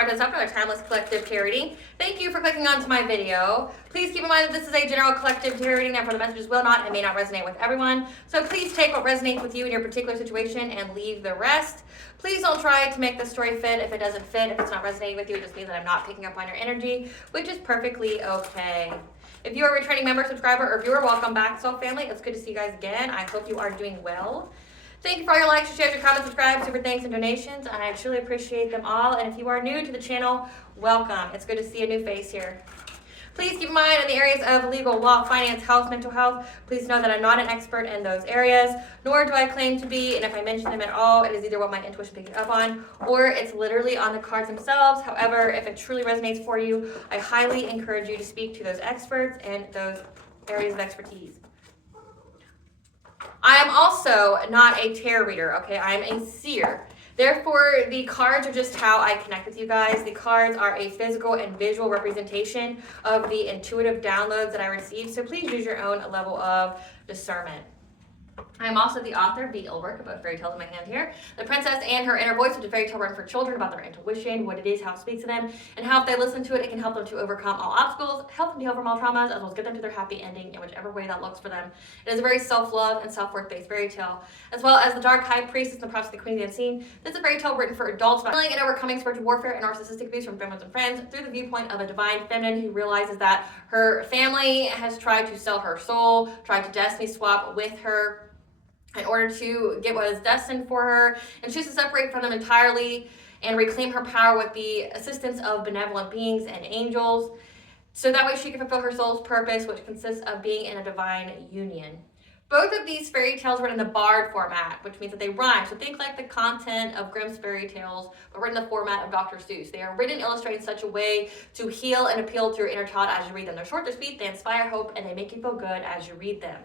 aspiraltotheself for our timeless collective tarot reading. Thank you for clicking onto my video. Please keep in mind that this is a general collective tarot reading, therefore the messages will not and may not resonate with everyone. So please take what resonates with you in your particular situation and leave the rest. Please don't try to make the story fit if it doesn't fit. If it's not resonating with you, it just means that I'm not picking up on your energy, which is perfectly okay. If you are a returning member, subscriber, or viewer, welcome back, Soul Family. It's good to see you guys again. I hope you are doing well. Thank you for all your likes, your shares, your comments, subscribes, super thanks, and donations. I truly appreciate them all. And if you are new to the channel, welcome. It's good to see a new face here. Please keep in mind in the areas of legal, law, finance, health, mental health, please know that I'm not an expert in those areas, nor do I claim to be, and if I mention them at all, it is either what my intuition picks up on, or it's literally on the cards themselves. However, if it truly resonates for you, I highly encourage you to speak to those experts and those areas of expertise. I am also not a tarot reader, okay? I am a seer. Therefore, the cards are just how I connect with you guys. The cards are a physical and visual representation of the intuitive downloads that I receive, so please use your own level of discernment. I am also the author of the work of both fairy tales in my hand here. The Princess and Her Inner Voice, which is a fairy tale written for children about their intuition, what it is, how it speaks to them, and how if they listen to it, it can help them to overcome all obstacles, help them to heal from all traumas, as well as get them to their happy ending in whichever way that looks for them. It is a very self-love and self-worth based fairy tale. As well as The Dark High Priestess and the Prophet of the Queen of the Unseen. This is a fairy tale written for adults about healing and overcoming spiritual warfare and narcissistic abuse from families and friends through the viewpoint of a divine feminine who realizes that her family has tried to sell her soul, tried to destiny swap with her in order to get what is destined for her, and choose to separate from them entirely and reclaim her power with the assistance of benevolent beings and angels, so that way she can fulfill her soul's purpose, which consists of being in a divine union. Both of these fairy tales were in the bard format, which means that they rhyme. So think like the content of Grimm's fairy tales, but written in the format of Dr. Seuss. They are written and illustrated in such a way to heal and appeal to your inner child as you read them. They're short, they're sweet, they inspire hope, and they make you feel good as you read them.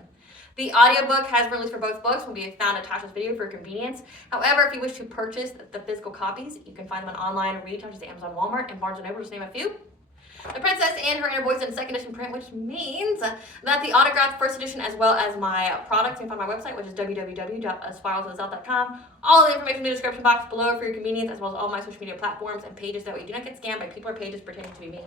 The audiobook has been released for both books, will be found attached to this video for convenience. However, if you wish to purchase the physical copies, you can find them on online retail, such as Amazon, Walmart, and Barnes & Noble, just to name a few. The Princess and Her Inner Voice in second edition print, which means that the autographed first edition, as well as my products, you can find my website, which is www.aspiraltotheself.com. All the information in the description box below for your convenience, as well as all my social media platforms and pages, that way you do not get scammed by people or pages pretending to be me.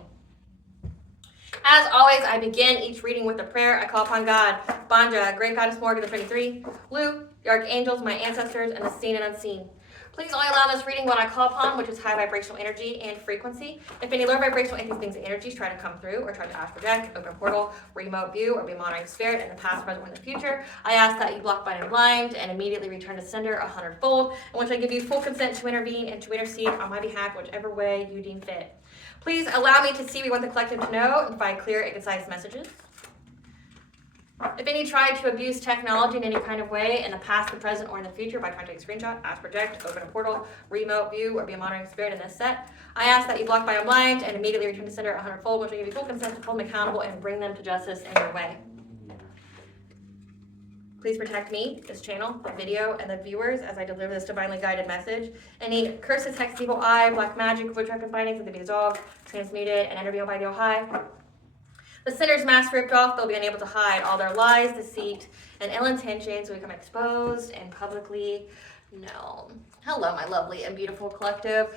As always, I begin each reading with a prayer. I call upon God, Banja, Great Goddess Morgan, the 23, Lu, the Archangels, my ancestors, and the seen and unseen. Please only allow this reading what I call upon, which is high vibrational energy and frequency. If any low vibrational entities, things, and energies try to come through or try to astral project, open a portal, remote view, or be monitoring spirit in the past, present, or in the future, I ask that you block, bind, and blind, and immediately return to sender 100-fold, in which I give you full consent to intervene and to intercede on my behalf, whichever way you deem fit. Please allow me to see what you want the collective to know and provide clear and concise messages. If any try to abuse technology in any kind of way in the past, the present, or in the future by trying to take a screenshot, astral project, open a portal, remote view, or be a monitoring spirit in this set, I ask that you block, bind, and blind, and immediately return to sender 100-fold, which will give you full consent to hold them accountable and bring them to justice in your way. Please protect me, this channel, the video, and the viewers as I deliver this divinely guided message. Any curses, hex, evil eye, black magic, witchcraft, and findings, that they be dissolved, transmuted, and entered by the Ojai. The sinner's mask ripped off, they'll be unable to hide all their lies, deceit, and ill intentions will become exposed and publicly known. Hello, my lovely and beautiful collective.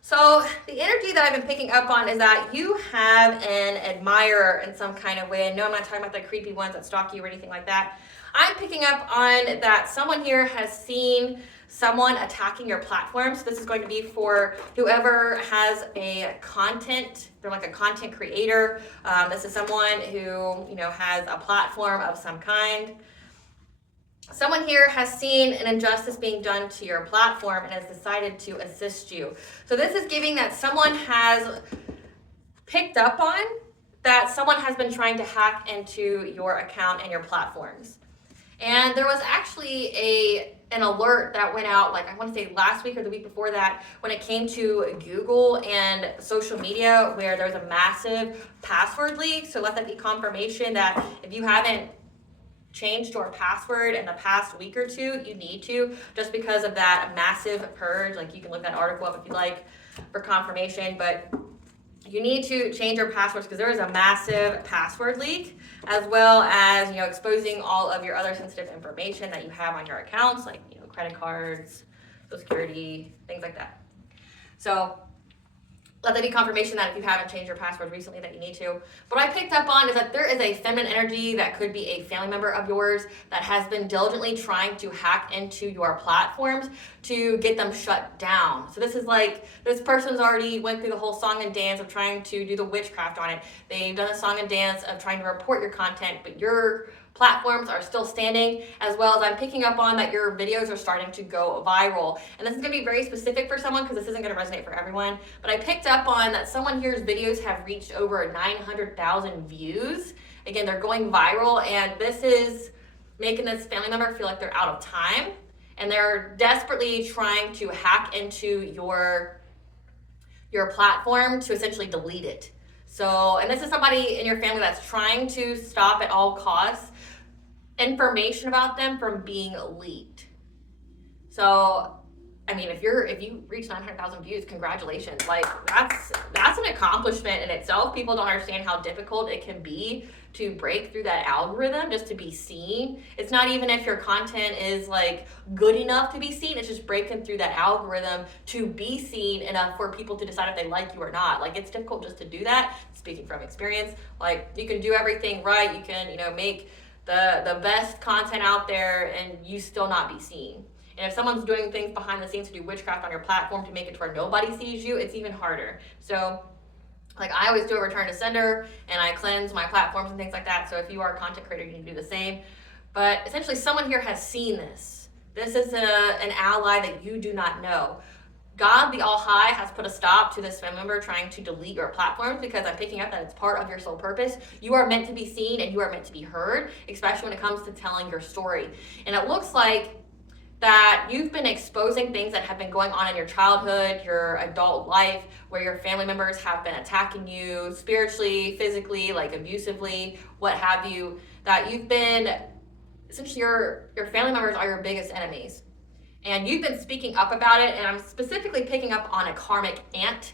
So the energy that I've been picking up on is that you have an admirer in some kind of way. And no, I'm not talking about the creepy ones that stalk you or anything like that. I'm picking up on that someone here has seen someone attacking your platform. So this is going to be for whoever has a content, they're like a content creator. This is someone who, has a platform of some kind. Someone here has seen an injustice being done to your platform and has decided to assist you. So this is giving that someone has picked up on that someone has been trying to hack into your account and your platforms. And there was actually an alert that went out, like I want to say last week or the week before that, when it came to Google and social media, where there's a massive password leak. So let that be confirmation that if you haven't changed your password in the past week or two, you need to, just because of that massive purge. Like you can look that article up if you like for confirmation, but you need to change your passwords because there is a massive password leak, as well as, exposing all of your other sensitive information that you have on your accounts, like, credit cards, Social Security, things like that. So let that be confirmation that if you haven't changed your password recently that you need to. What I picked up on is that there is a feminine energy that could be a family member of yours that has been diligently trying to hack into your platforms to get them shut down. So this is like, this person's already went through the whole song and dance of trying to do the witchcraft on it. They've done a song and dance of trying to report your content, but your platforms are still standing, as well as I'm picking up on that your videos are starting to go viral. And this is going to be very specific for someone because this isn't going to resonate for everyone, but I picked up on that someone here's videos have reached over 900,000 views. Again, they're going viral, and this is making this family member feel like they're out of time, and they're desperately trying to hack into your platform to essentially delete it. So, and this is somebody in your family that's trying to stop at all costs information about them from being leaked. So, I mean, if you reach 900,000 views, congratulations. Like, that's an accomplishment in itself. People don't understand how difficult it can be to break through that algorithm just to be seen. It's not even if your content is like good enough to be seen, it's just breaking through that algorithm to be seen enough for people to decide if they like you or not. Like, it's difficult just to do that, speaking from experience. Like, you can do everything right, you can, make the best content out there and you still not be seen. And if someone's doing things behind the scenes to do witchcraft on your platform to make it to where nobody sees you, it's even harder. So, like, I always do a return to sender, and I cleanse my platforms and things like that. So if you are a content creator, you can do the same. But essentially, someone here has seen this. This is an ally that you do not know. God, the All-High, has put a stop to this family member trying to delete your platforms because I'm picking up that it's part of your soul purpose. You are meant to be seen and you are meant to be heard, especially when it comes to telling your story. And it looks like that you've been exposing things that have been going on in your childhood, your adult life, where your family members have been attacking you spiritually, physically, like abusively, what have you, that you've been, essentially your family members are your biggest enemies. And you've been speaking up about it, and I'm specifically picking up on a karmic aunt.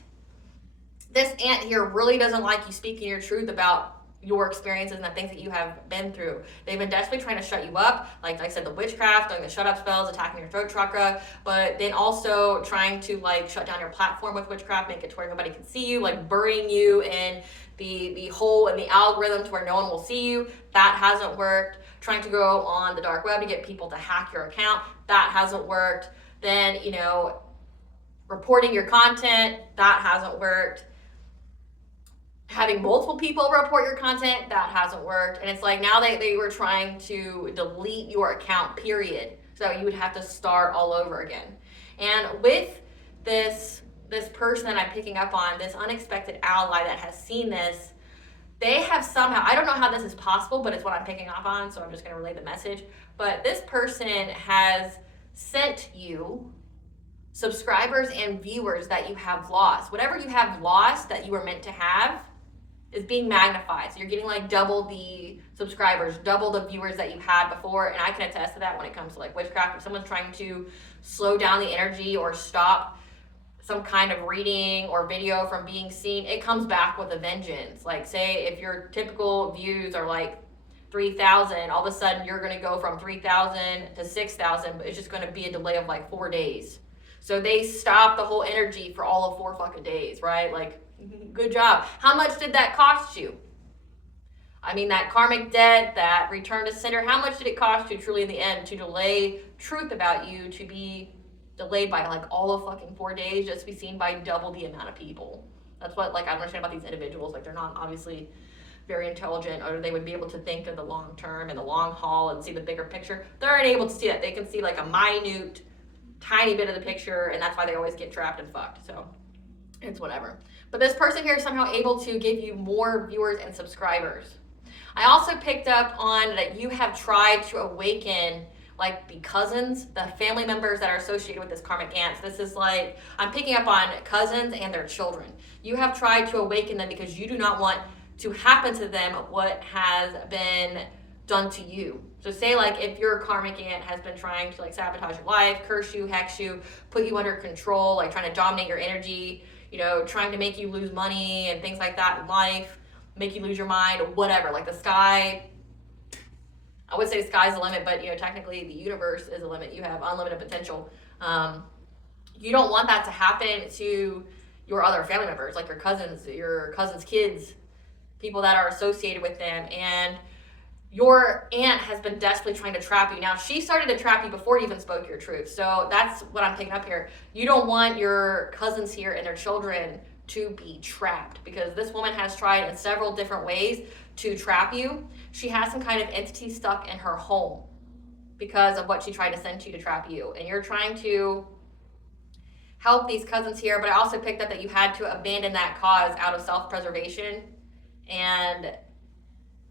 This aunt here really doesn't like you speaking your truth about your experiences and the things that you have been through. They've been desperately trying to shut you up, like I said, the witchcraft, doing the shut up spells, attacking your throat chakra, but then also trying to shut down your platform with witchcraft, make it to where nobody can see you, burying you in the hole in the algorithm to where no one will see you. That hasn't worked. Trying to go on the dark web to get people to hack your account. That hasn't worked. Then, reporting your content. That hasn't worked. Having multiple people report your content. That hasn't worked. And it's like now they were trying to delete your account, period. So you would have to start all over again. And with this person that I'm picking up on, this unexpected ally that has seen this, they have somehow, I don't know how this is possible, but it's what I'm picking up on, so I'm just going to relay the message. But this person has sent you subscribers and viewers that you have lost. Whatever you have lost that you were meant to have is being magnified. So you're getting double the subscribers, double the viewers that you had before. And I can attest to that when it comes to witchcraft. If someone's trying to slow down the energy or stop some kind of reading or video from being seen, it comes back with a vengeance. Say if your typical views are 3,000, all of a sudden you're going to go from 3,000 to 6,000, but it's just going to be a delay of 4 days. So they stop the whole energy for all of 4 fucking days, right? Good job. How much did that cost you? I mean, that karmic debt, that return to sender, how much did it cost you truly in the end to delay truth about you to be delayed by all of fucking 4 days just to be seen by double the amount of people? That's what I don't understand about these individuals. They're not obviously very intelligent, or they would be able to think of the long term and the long haul and see the bigger picture. They're unable to see that. They can see a minute, tiny bit of the picture, and that's why they always get trapped and fucked. So it's whatever. But this person here is somehow able to give you more viewers and subscribers. I also picked up on that you have tried to awaken the cousins, the family members that are associated with this karmic aunt. So this is I'm picking up on cousins and their children. You have tried to awaken them because you do not want to happen to them what has been done to you. So say if your karmic aunt has been trying to sabotage your life, curse you, hex you, put you under control, trying to dominate your energy, trying to make you lose money and things like that in life, make you lose your mind, whatever. The sky, I would say the sky's the limit, but technically the universe is the limit. You have unlimited potential. You don't want that to happen to your other family members, like your cousins' kids, people that are associated with them. And your aunt has been desperately trying to trap you. Now, she started to trap you before you even spoke your truth. So that's what I'm picking up here. You don't want your cousins here and their children to be trapped, because this woman has tried in several different ways to trap you. She has some kind of entity stuck in her home because of what she tried to send you to trap you. And you're trying to help these cousins here, but I also picked up that you had to abandon that cause out of self-preservation and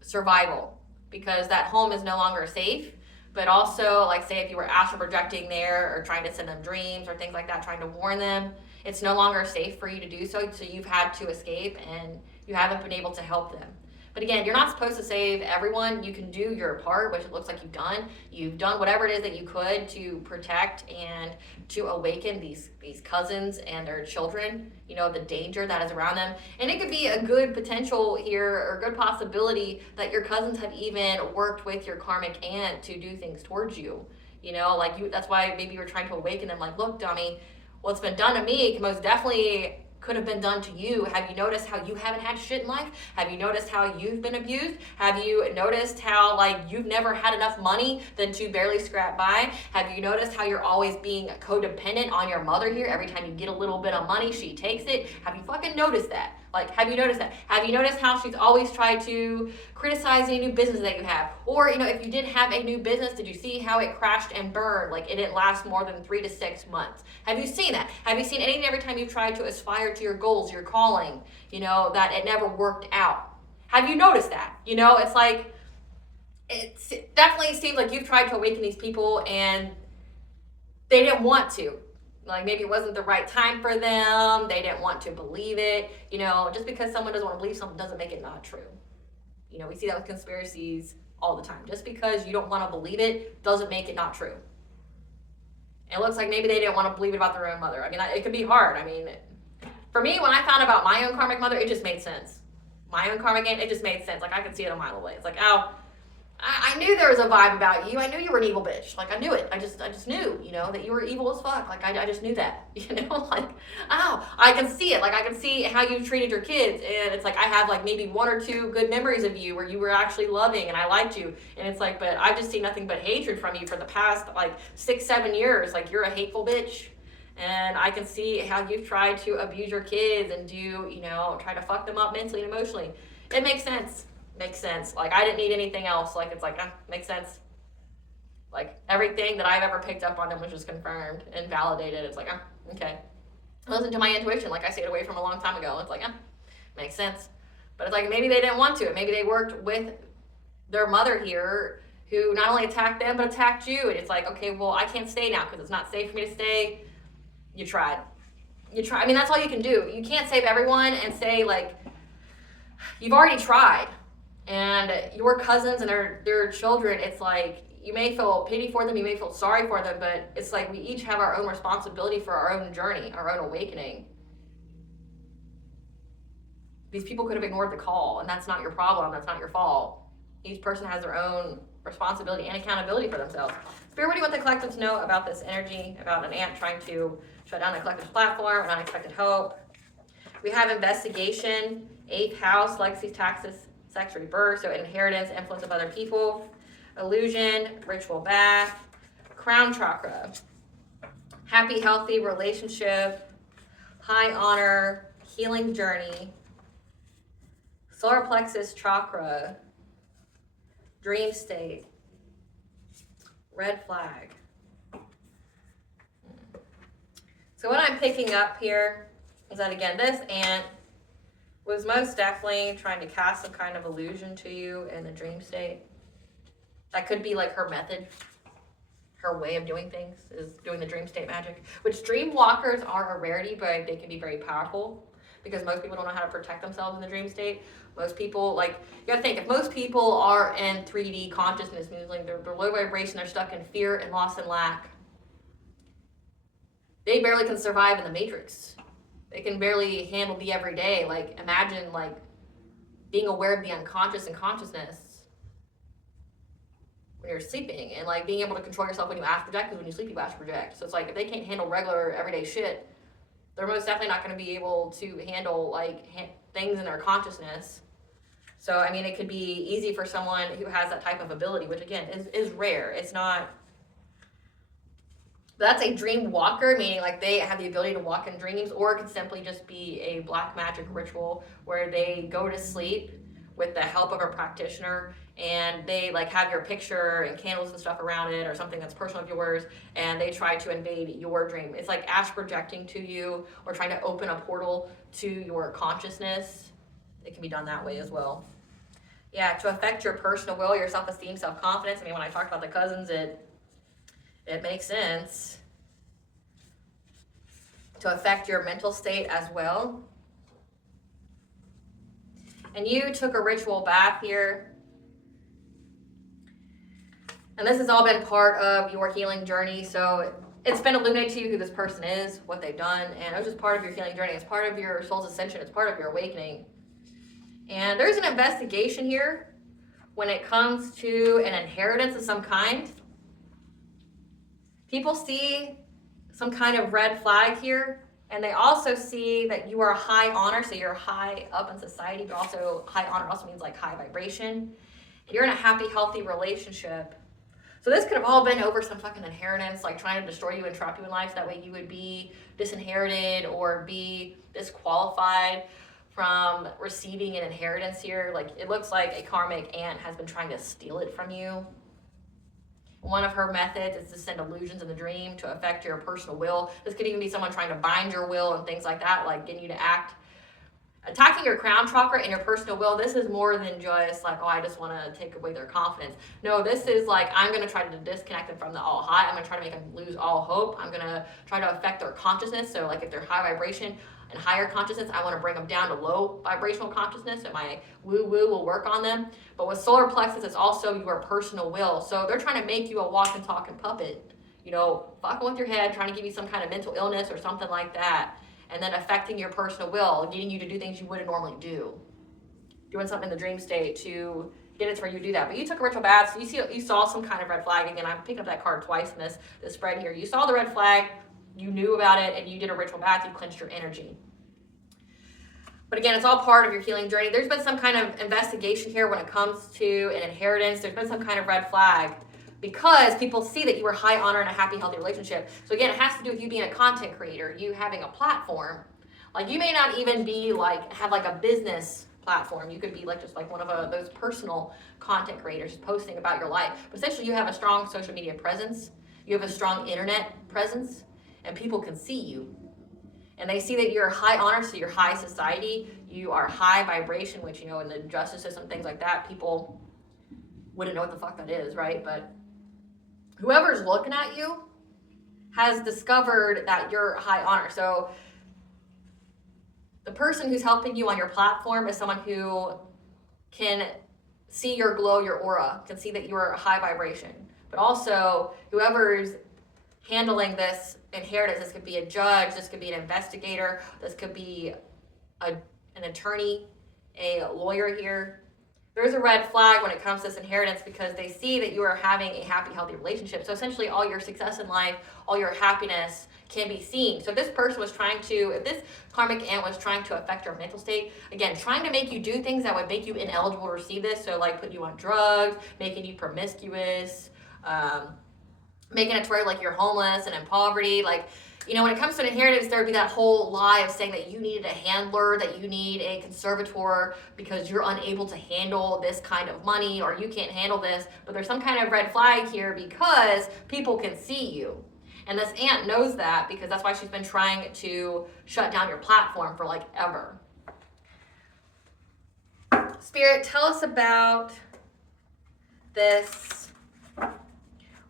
survival, because that home is no longer safe. But also, like, say if you were astral projecting there or trying to send them dreams or things like that, trying to warn them, it's no longer safe for you to do so. So you've had to escape and you haven't been able to help them. But again, you're not supposed to save everyone. You can do your part, which it looks like you've done. You've done whatever it is that you could to protect and to awaken these cousins and their children, you know, the danger that is around them. And it could be a good potential here, or good possibility, that your cousins have even worked with your karmic aunt to do things towards you. You know, like that's why maybe you're trying to awaken them, like, look, dummy, what's been done to me can most definitely could have been done to you. Have you noticed how you haven't had shit in life? Have you noticed how you've been abused? Have you noticed how, like, you've never had enough money than to barely scrap by? Have you noticed how you're always being codependent on your mother here? Every time you get a little bit of money, she takes it. Have you fucking noticed that? Like, have you noticed that? Have you noticed how she's always tried to criticize any new business that you have? Or, you know, if you did have a new business, did you see how it crashed and burned? Like, it didn't last more than 3 to 6 months. Have you seen that? Have you seen anything every time you've tried to aspire to your goals, your calling, you know, that it never worked out? Have you noticed that? You know, it's like, it definitely seems like you've tried to awaken these people and they didn't want to. Like, maybe it wasn't the right time for them. They didn't want to believe it. You know, just because someone doesn't want to believe something doesn't make it not true. You know, we see that with conspiracies all the time. Just because you don't want to believe it doesn't make it not true. And it looks like maybe they didn't want to believe it about their own mother. I mean, it could be hard. I mean, for me, when I found about my own karmic mother, it just made sense. My own karmic aunt, it just made sense. Like, I could see it a mile away. It's like, oh, I knew there was a vibe about you. I knew you were an evil bitch. Like, I knew it. I just knew, you know, that you were evil as fuck. Like, I just knew that, you know, like, oh, I can see it. Like, I can see how you treated your kids. And it's like, I have like maybe 1 or 2 good memories of you where you were actually loving and I liked you. And it's like, but I've just seen nothing but hatred from you for the past like 6-7 years. Like, you're a hateful bitch. And I can see how you've tried to abuse your kids and do, you know, try to fuck them up mentally and emotionally. It makes sense. Makes sense. Like, I didn't need anything else. Like, it's like, makes sense. Like, everything that I've ever picked up on them was just confirmed and validated. It's like, okay. I listened to my intuition, like I stayed away from a long time ago. It's like, makes sense. But it's like, maybe they didn't want to. Maybe they worked with their mother here, who not only attacked them, but attacked you. And it's like, okay, well, I can't stay now because it's not safe for me to stay. You tried. I mean, that's all you can do. You can't save everyone and say, like, you've already tried. And your cousins and their children, it's like, you may feel pity for them, you may feel sorry for them, but it's like we each have our own responsibility for our own journey, our own awakening. These people could have ignored the call, and that's not your problem, that's not your fault. Each person has their own responsibility and accountability for themselves. Spirit, what do you want the collective to know about this energy, about an ant trying to shut down the collective's platform, and unexpected hope? We have investigation, 8th house, legacies, taxes, sex, rebirth, so inheritance, influence of other people, illusion, ritual bath, crown chakra, happy, healthy relationship, high honor, healing journey, solar plexus chakra, dream state, red flag. So what I'm picking up here is that, again, this ant was most definitely trying to cast some kind of illusion to you in the dream state. That could be like her method, her way of doing things is doing the dream state magic, which dream walkers are a rarity, but they can be very powerful because most people don't know how to protect themselves in the dream state. Most people, like, you gotta think, if most people are in 3D consciousness, means like they're low vibration, they're stuck in fear and loss and lack. They barely can survive in the matrix. They can barely handle the everyday. Like, imagine, like, being aware of the unconscious and consciousness when you're sleeping, and, like, being able to control yourself when you astral project, because when you sleep, you astral project. So it's like, if they can't handle regular, everyday shit, they're most definitely not going to be able to handle like things in their consciousness. So, I mean, it could be easy for someone who has that type of ability, which again is rare. It's not, that's a dream walker, meaning like they have the ability to walk in dreams, or it could simply just be a black magic ritual where they go to sleep with the help of a practitioner, and they like have your picture and candles and stuff around it or something that's personal of yours, and they try to invade your dream. It's like astral projecting to you or trying to open a portal to your consciousness. It can be done that way as well. Yeah, to affect your personal will, your self-esteem, self-confidence. I mean, when I talked about the cousins, it makes sense. To affect your mental state as well. And you took a ritual bath here. And this has all been part of your healing journey. So it's been illuminated to you who this person is, what they've done, and it was just part of your healing journey. It's part of your soul's ascension. It's part of your awakening. And there's an investigation here when it comes to an inheritance of some kind. People see some kind of red flag here, and they also see that you are high honor, so you're high up in society, but also high honor also means like high vibration. And you're in a happy, healthy relationship. So this could have all been over some fucking inheritance, like trying to destroy you and trap you in life, so that way you would be disinherited or be disqualified from receiving an inheritance here. Like it looks like a karmic aunt has been trying to steal it from you. One of her methods is to send illusions in the dream to affect your personal will. This could even be someone trying to bind your will and things like that, like getting you to act. Attacking your crown chakra and your personal will, this is more than just like, oh, I just want to take away their confidence. No, this is like, I'm going to try to disconnect them from the all high. I'm going to try to make them lose all hope. I'm going to try to affect their consciousness. So like if they're high vibration and higher consciousness, I want to bring them down to low vibrational consciousness, and my woo-woo will work on them. But with solar plexus, it's also your personal will. So they're trying to make you a walking, talking puppet, you know, fucking with your head, trying to give you some kind of mental illness or something like that, and then affecting your personal will, getting you to do things you wouldn't normally do. Doing something in the dream state to get it to where you do that. But you took a ritual bath, so you saw some kind of red flag. Again, I'm picking up that card twice in this spread here. You saw the red flag, you knew about it, and you did a ritual bath, you cleansed your energy. But again, it's all part of your healing journey. There's been some kind of investigation here when it comes to an inheritance. There's been some kind of red flag because people see that you were high honor in a happy, healthy relationship. So again, it has to do with you being a content creator, you having a platform. Like you may not even be like, have like a business platform. You could be like just like one of those personal content creators posting about your life. But essentially you have a strong social media presence. You have a strong internet presence, and people can see you. And they see that you're high honor, so you're high society, you are high vibration, which, you know, in the justice system, things like that, people wouldn't know what the fuck that is, right? But whoever's looking at you has discovered that you're high honor. So the person who's helping you on your platform is someone who can see your glow, your aura, can see that you are high vibration. But also, whoever's handling this inheritance, this could be a judge, this could be an investigator, this could be an attorney, a lawyer here. There's a red flag when it comes to this inheritance because they see that you are having a happy, healthy relationship. So essentially all your success in life, all your happiness can be seen. So if this person was trying to, if this karmic aunt was trying to affect your mental state, again, trying to make you do things that would make you ineligible to receive this, so like putting you on drugs, making you promiscuous, making it to where like you're homeless and in poverty, like, you know, when it comes to an inheritance, there would be that whole lie of saying that you needed a handler, that you need a conservator because you're unable to handle this kind of money or you can't handle this. But there's some kind of red flag here because people can see you. And this aunt knows that because that's why she's been trying to shut down your platform for like ever. Spirit, tell us about this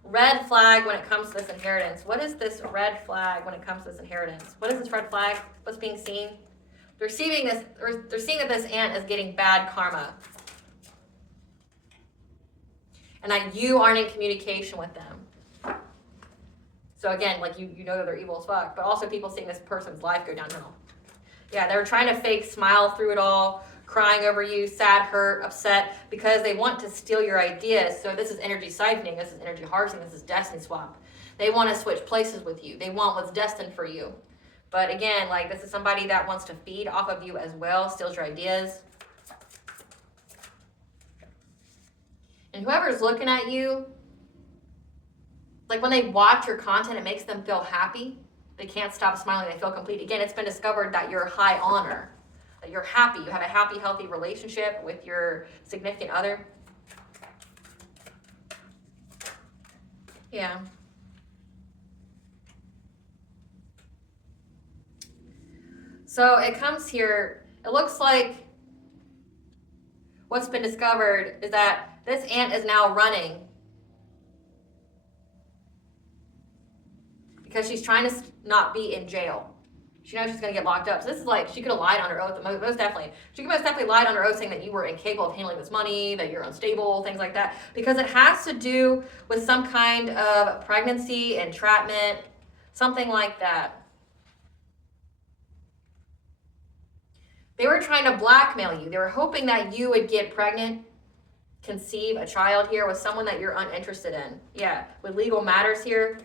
red flag when it comes to this inheritance. What is this red flag when it comes to this inheritance? What is this red flag? What's being seen? They're seeing this, or they're seeing that this aunt is getting bad karma. And that you aren't in communication with them. So again, like you know that they're evil as fuck, but also people seeing this person's life go downhill. Yeah, they're trying to fake smile through it all, crying over you, sad, hurt, upset, because they want to steal your ideas. So this is energy siphoning, this is energy harvesting, this is destiny swap. They want to switch places with you. They want what's destined for you. But again, like this is somebody that wants to feed off of you as well, steals your ideas. And whoever's looking at you, like when they watch your content, it makes them feel happy. They can't stop smiling. They feel complete. Again, it's been discovered that you're high honor, that you're happy. You have a happy, healthy relationship with your significant other. Yeah. So it comes here, it looks like what's been discovered is that this aunt is now running because she's trying to not be in jail. She knows she's going to get locked up. So this is like, she could have lied on her oath, most definitely. She could most definitely lied on her oath saying that you were incapable of handling this money, that you're unstable, things like that. Because it has to do with some kind of pregnancy, entrapment, something like that. They were trying to blackmail you. They were hoping that you would get pregnant, conceive a child here with someone that you're uninterested in. Yeah, with legal matters here.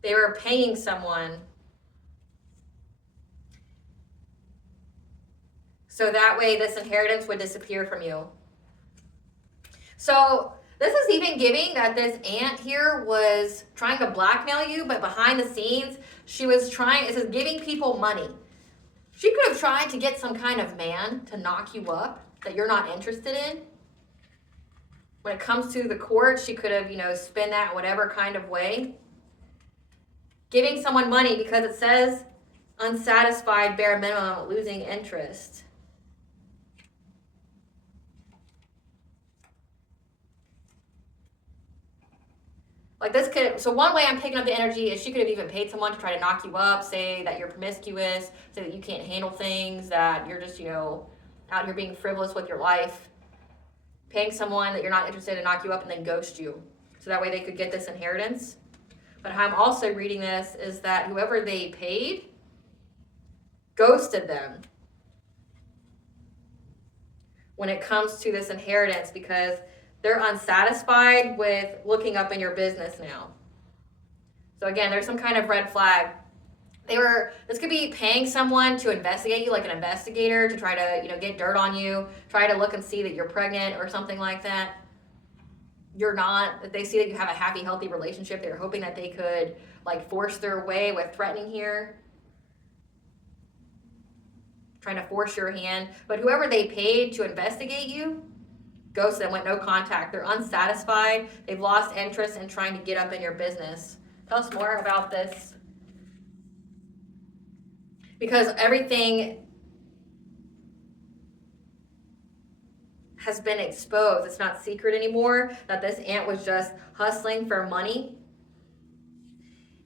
They were paying someone so that way this inheritance would disappear from you. So this is even giving that this aunt here was trying to blackmail you, but behind the scenes, she was trying, it says giving people money. She could have tried to get some kind of man to knock you up that you're not interested in. When it comes to the court, she could have, spin that whatever kind of way. Giving someone money because it says unsatisfied, bare minimum, losing interest. Like this could, so one way I'm picking up the energy is she could have even paid someone to try to knock you up, say that you're promiscuous, say that you can't handle things, that you're just, out here being frivolous with your life. Paying someone that you're not interested in knock you up and then ghost you. So that way they could get this inheritance. But how I'm also reading this is that whoever they paid ghosted them when it comes to this inheritance because they're unsatisfied with looking up in your business now. So again, there's some kind of red flag. This could be paying someone to investigate you, like an investigator, to try to, get dirt on you, try to look and see that you're pregnant or something like that. You're not. If they see that you have a happy, healthy relationship, they're hoping that they could, force their way with threatening here. Trying to force your hand. But whoever they paid to investigate you, ghosted them, went no contact. They're unsatisfied. They've lost interest in trying to get up in your business. Tell us more about this. Because everything has been exposed. It's not secret anymore that this aunt was just hustling for money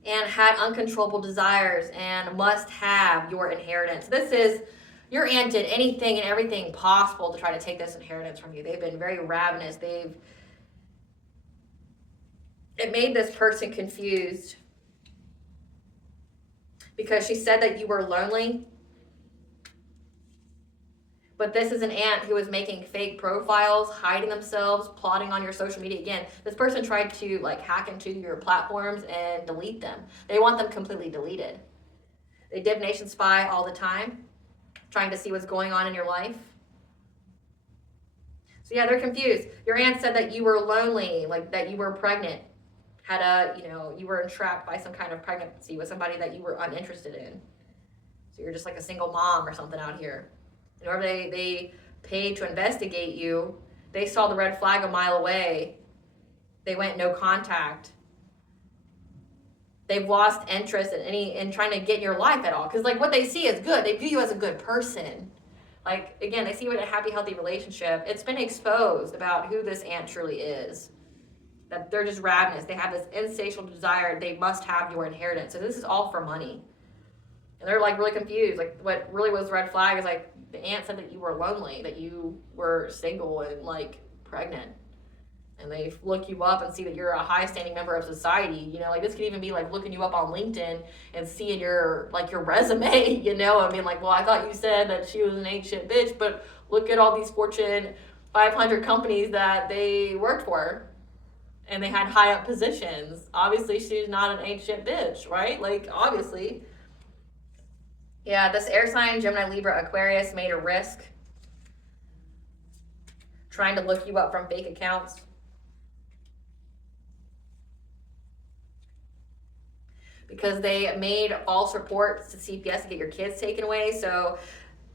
and had uncontrollable desires and must have your inheritance. Your aunt did anything and everything possible to try to take this inheritance from you. They've been very ravenous. It made this person confused because she said that you were lonely. But this is an aunt who was making fake profiles, hiding themselves, plotting on your social media. Again, this person tried to hack into your platforms and delete them. They want them completely deleted. They divination spy all the time, trying to see what's going on in your life. So yeah, they're confused. Your aunt said that you were lonely, that you were pregnant, you were entrapped by some kind of pregnancy with somebody that you were uninterested in. So you're just like a single mom or something out here. And whoever they paid to investigate you, they saw the red flag a mile away. They went no contact. They've lost interest in trying to get in your life at all. Because what they see is good. They view you as a good person. Again, they see you in a happy, healthy relationship. It's been exposed about who this aunt truly is. That they're just ravenous. They have this insatiable desire. They must have your inheritance. So this is all for money. And they're really confused. What really was the red flag is the aunt said that you were lonely, that you were single and pregnant. And they look you up and see that you're a high-standing member of society. This could even be looking you up on LinkedIn and seeing your your resume. Well, I thought you said that she was an ancient bitch, but look at all these Fortune 500 companies that they worked for. and they had high up positions. Obviously, she's not an ancient bitch, right? Like, obviously. Yeah, this air sign, Gemini, Libra, Aquarius, made a risk trying to look you up from fake accounts. Because they made false reports to CPS to get your kids taken away. So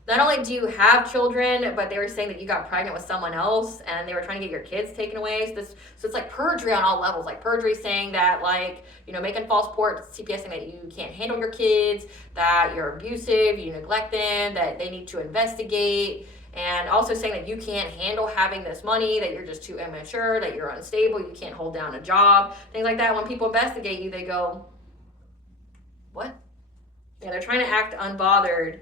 not only do you have children, but they were saying that you got pregnant with someone else and they were trying to get your kids taken away. So it's like perjury on all levels. Like perjury saying that, like, you know, making false reports, CPS saying that you can't handle your kids, that you're abusive, you neglect them, that they need to investigate. And also saying that you can't handle having this money, that you're just too immature, that you're unstable, you can't hold down a job, things like that. When people investigate you, they go, what? Yeah, they're trying to act unbothered.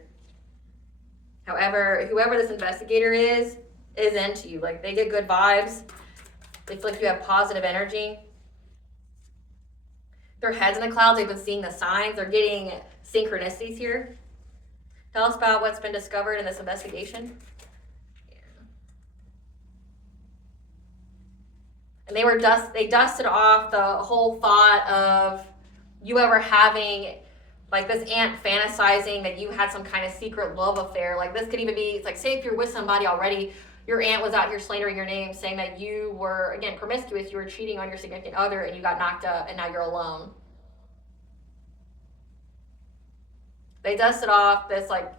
However, whoever this investigator is into you. Like, they get good vibes. They feel like you have positive energy. Their heads in the clouds. They've been seeing the signs. They're getting synchronicities here. Tell us about what's been discovered in this investigation. Yeah. And they dusted off the whole thought of you ever having, like, this aunt fantasizing that you had some kind of secret love affair. Like, this could even be, it's like, say if you're with somebody already, your aunt was out here slandering your name, saying that you were, again, promiscuous, you were cheating on your significant other, and you got knocked up, and now you're alone. They dusted off this, like,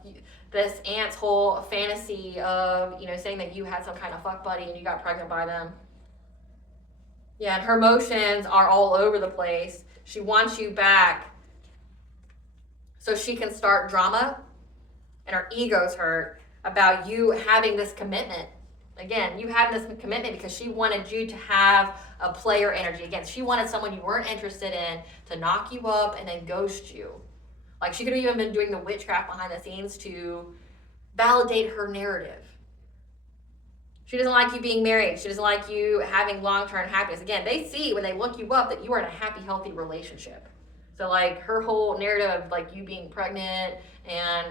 this aunt's whole fantasy of, you know, saying that you had some kind of fuck buddy and you got pregnant by them. Yeah, and her emotions are all over the place. She wants you back so she can start drama, and her ego's hurt about you having this commitment. Again, you having this commitment because she wanted you to have a player energy. Again, she wanted someone you weren't interested in to knock you up and then ghost you. Like, she could have even been doing the witchcraft behind the scenes to validate her narrative. She doesn't like you being married. She doesn't like you having long-term happiness. Again, they see when they look you up that you are in a happy, healthy relationship. So, like, her whole narrative of, like, you being pregnant and,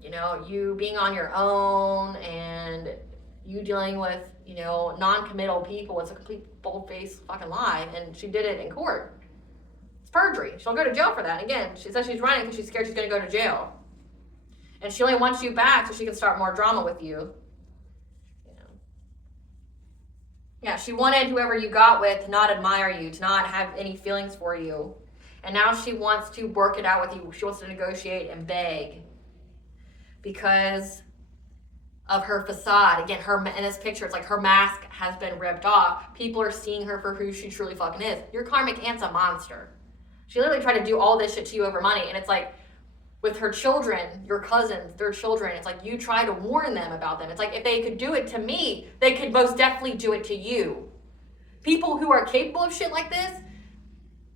you know, you being on your own and you dealing with, you know, non-committal people, it's a complete bold-faced fucking lie. And she did it in court. It's perjury. She'll go to jail for that. Again, she says she's running because she's scared she's going to go to jail. And she only wants you back so she can start more drama with you. Yeah, she wanted whoever you got with to not admire you, to not have any feelings for you. And now she wants to work it out with you. She wants to negotiate and beg because of her facade. Again, her in this picture, it's like her mask has been ripped off. People are seeing her for who she truly fucking is. Your karmic aunt's a monster. She literally tried to do all this shit to you over money. And it's like, with her children, your cousins, their children, it's like you try to warn them about them. It's like, if they could do it to me, they could most definitely do it to you. People who are capable of shit like this,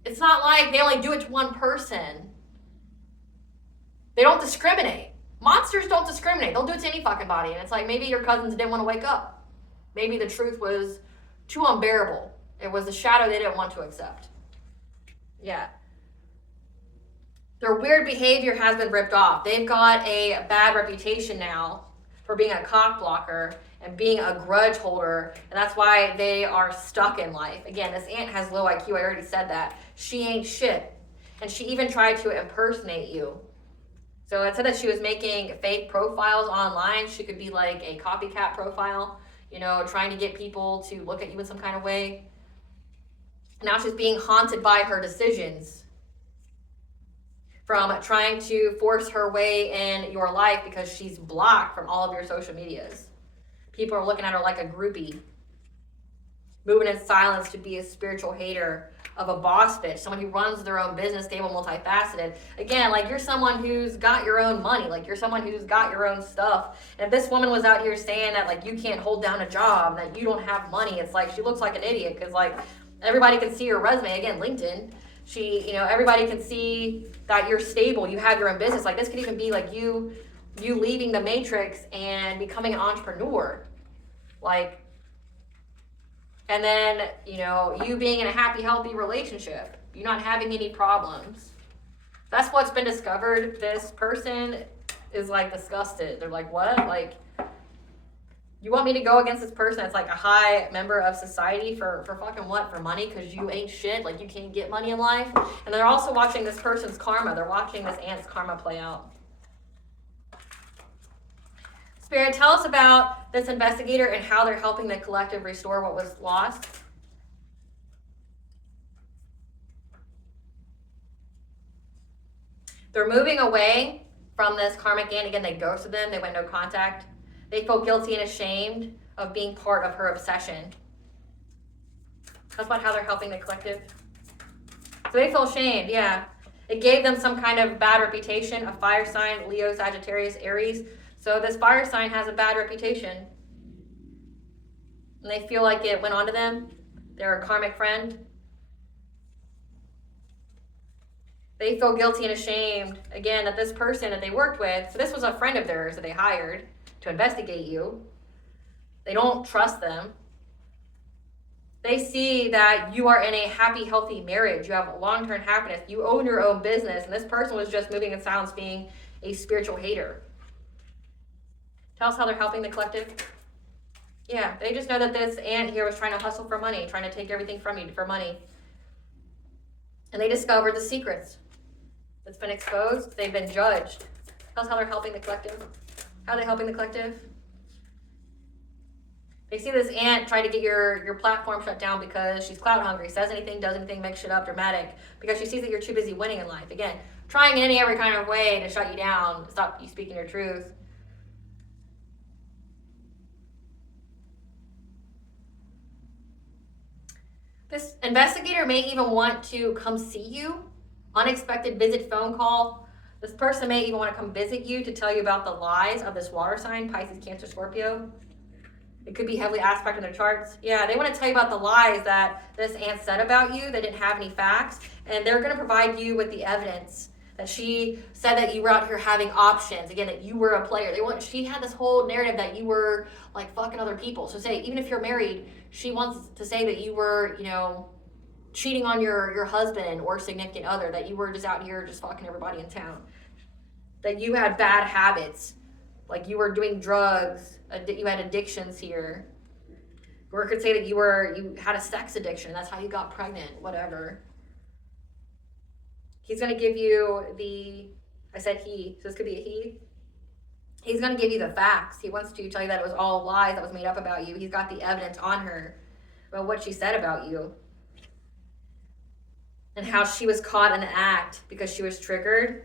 it's not like they only do it to one person. They don't discriminate. Monsters don't discriminate. They'll do it to any fucking body. And it's like, maybe your cousins didn't want to wake up. Maybe the truth was too unbearable. It was a shadow they didn't want to accept. Yeah. Their weird behavior has been ripped off. They've got a bad reputation now for being a cock blocker and being a grudge holder, and that's why they are stuck in life. Again, this aunt has low IQ. I already said that. She ain't shit. And she even tried to impersonate you. So it said that she was making fake profiles online. She could be like a copycat profile, you know, trying to get people to look at you in some kind of way. Now she's being haunted by her decisions, from trying to force her way in your life because she's blocked from all of your social medias. People are looking at her like a groupie, moving in silence to be a spiritual hater of a boss bitch, someone who runs their own business, stable, multifaceted. Again, like, you're someone who's got your own money, like, you're someone who's got your own stuff. And if this woman was out here saying that, like, you can't hold down a job, that you don't have money, it's like she looks like an idiot because, like, everybody can see her resume. Again, LinkedIn. She, you know, everybody can see that you're stable, you have your own business. Like, this could even be like you leaving the matrix and becoming an entrepreneur. Like, and then, you know, you being in a happy, healthy relationship, you not having any problems. That's what's been discovered. This person is, like, disgusted. They're like, what? Like, You want me to go against this person that's like a high member of society for fucking what? For money? Because you ain't shit. Like, you can't get money in life. And they're also watching this person's karma. They're watching this aunt's karma play out. Spirit, tell us about this investigator and how they're helping the collective restore what was lost. They're moving away from this karmic aunt. Again, they ghosted them. They went no contact. They feel guilty and ashamed of being part of her obsession. That's about how they're helping the collective. So they feel ashamed, yeah. It gave them some kind of bad reputation, a fire sign, Leo, Sagittarius, Aries. So this fire sign has a bad reputation. And they feel like it went on to them. They're a karmic friend. They feel guilty and ashamed, again, that this person that they worked with, so this was a friend of theirs that they hired to investigate you. They don't trust them. They see that you are in a happy, healthy marriage. You have long-term happiness. You own your own business. And this person was just moving in silence, being a spiritual hater. Tell us how they're helping the collective. Yeah, they just know that this aunt here was trying to hustle for money, trying to take everything from you for money. And they discovered the secrets. It's been exposed. They've been judged. Tell us how they're helping the collective. How are they helping the collective? They see this aunt try to get your platform shut down because she's clout hungry, says anything, does anything, makes shit up, dramatic, because she sees that you're too busy winning in life. Again, trying in every kind of way to shut you down, stop you speaking your truth. This investigator may even want to come see you. Unexpected visit, phone call. This person may even want to come visit you to tell you about the lies of this water sign, Pisces, Cancer, Scorpio. It could be heavily aspect in their charts. Yeah, they want to tell you about the lies that this aunt said about you. They didn't have any facts. And they're going to provide you with the evidence that she said that you were out here having options. Again, that you were a player. She had this whole narrative that you were like fucking other people. So say, even if you're married, she wants to say that you were, cheating on your husband or significant other, that you were just out here just fucking everybody in town, that you had bad habits, like you were doing drugs, you had addictions here, or it could say that you had a sex addiction, that's how you got pregnant, whatever. He's going to give you I said he, so this could be a he. He's going to give you the facts. He wants to tell you that it was all lies that was made up about you. He's got the evidence on her about what she said about you. And how she was caught in the act because she was triggered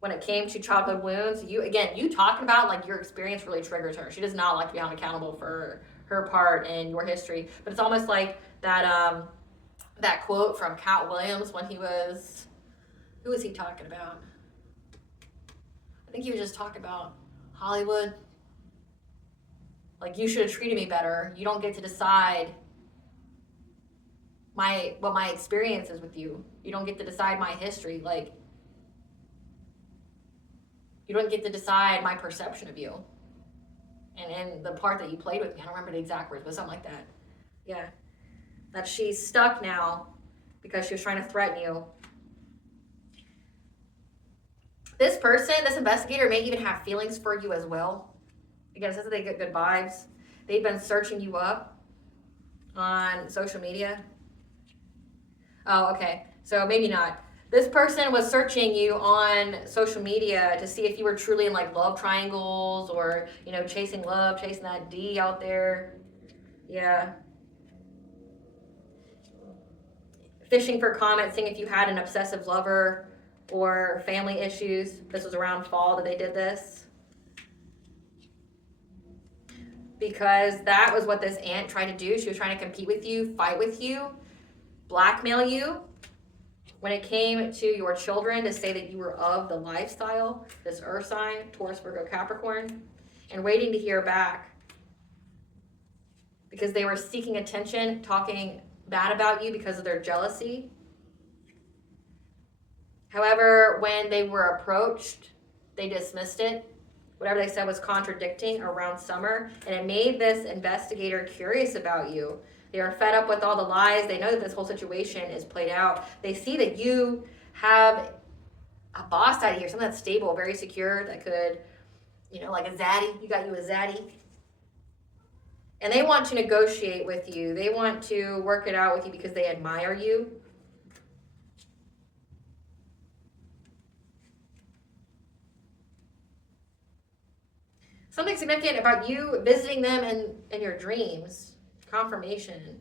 when it came to childhood wounds. You talking about like your experience really triggers her. She does not like to be held accountable for her part in your history. But it's almost like that quote from Cat Williams when who was he talking about? I think he was just talking about Hollywood. Like, you should have treated me better. You don't get to decide what my experience is with you. You don't get to decide my history. Like, you don't get to decide my perception of you. And the part that you played with me. I don't remember the exact words, but something like that. Yeah. That she's stuck now because she was trying to threaten you. This person, this investigator, may even have feelings for you as well. Again, it says that they get good vibes. They've been searching you up on social media. Oh, okay. So maybe not. This person was searching you on social media to see if you were truly in like love triangles or, chasing love, chasing that D out there. Yeah. Fishing for comments, seeing if you had an obsessive lover or family issues. This was around fall that they did this. Because that was what this aunt tried to do. She was trying to compete with you, fight with you, blackmail you when it came to your children, to say that you were of the lifestyle, this earth sign, Taurus, Virgo, Capricorn, and waiting to hear back because they were seeking attention, talking bad about you because of their jealousy. However, when they were approached, they dismissed it. Whatever they said was contradicting around summer, and it made this investigator curious about you. They are fed up with all the lies. They know that this whole situation is played out. They see that you have a boss out here, something that's stable, very secure, that could You know, like a zaddy. You got you a zaddy. And they want to negotiate with you. They want to work it out with you because they admire you. Something significant about you visiting them in your dreams. Confirmation.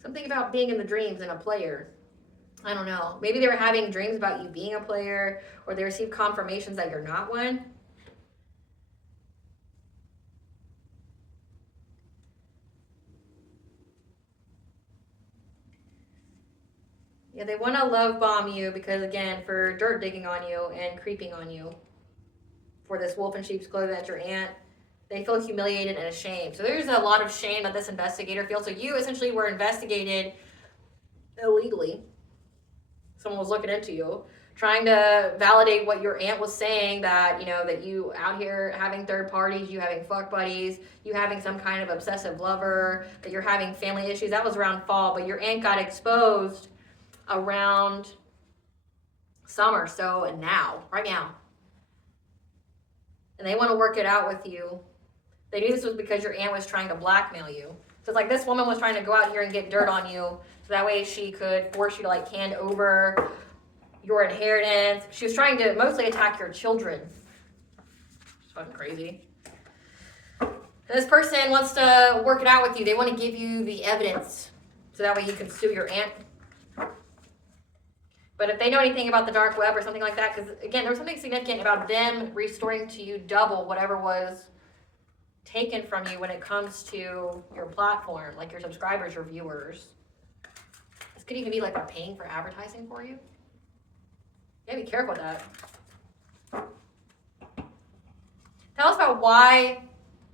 Something about being in the dreams and a player. I don't know. Maybe they were having dreams about you being a player, or they received confirmations that you're not one. Yeah, they want to love bomb you because, again, for dirt digging on you and creeping on you. For this wolf in sheep's clothing that's your aunt, they feel humiliated and ashamed. So there's a lot of shame that this investigator feels. So you essentially were investigated illegally. Someone was looking into you, trying to validate what your aunt was saying, that, you know, that you out here having third parties, you having fuck buddies, you having some kind of obsessive lover, that you're having family issues. That was around fall, but your aunt got exposed around summer. So, and now, right now. And they want to work it out with you. They knew this was because your aunt was trying to blackmail you. So it's like this woman was trying to go out here and get dirt on you, so that way she could force you to like hand over your inheritance. She was trying to mostly attack your children. It's fucking crazy. And this person wants to work it out with you. They want to give you the evidence, so that way you can sue your aunt. But if they know anything about the dark web or something like that, because again, there was something significant about them restoring to you double whatever was taken from you when it comes to your platform, like your subscribers, your viewers. This could even be like they're paying for advertising for you. You gotta be careful with that. Tell us about why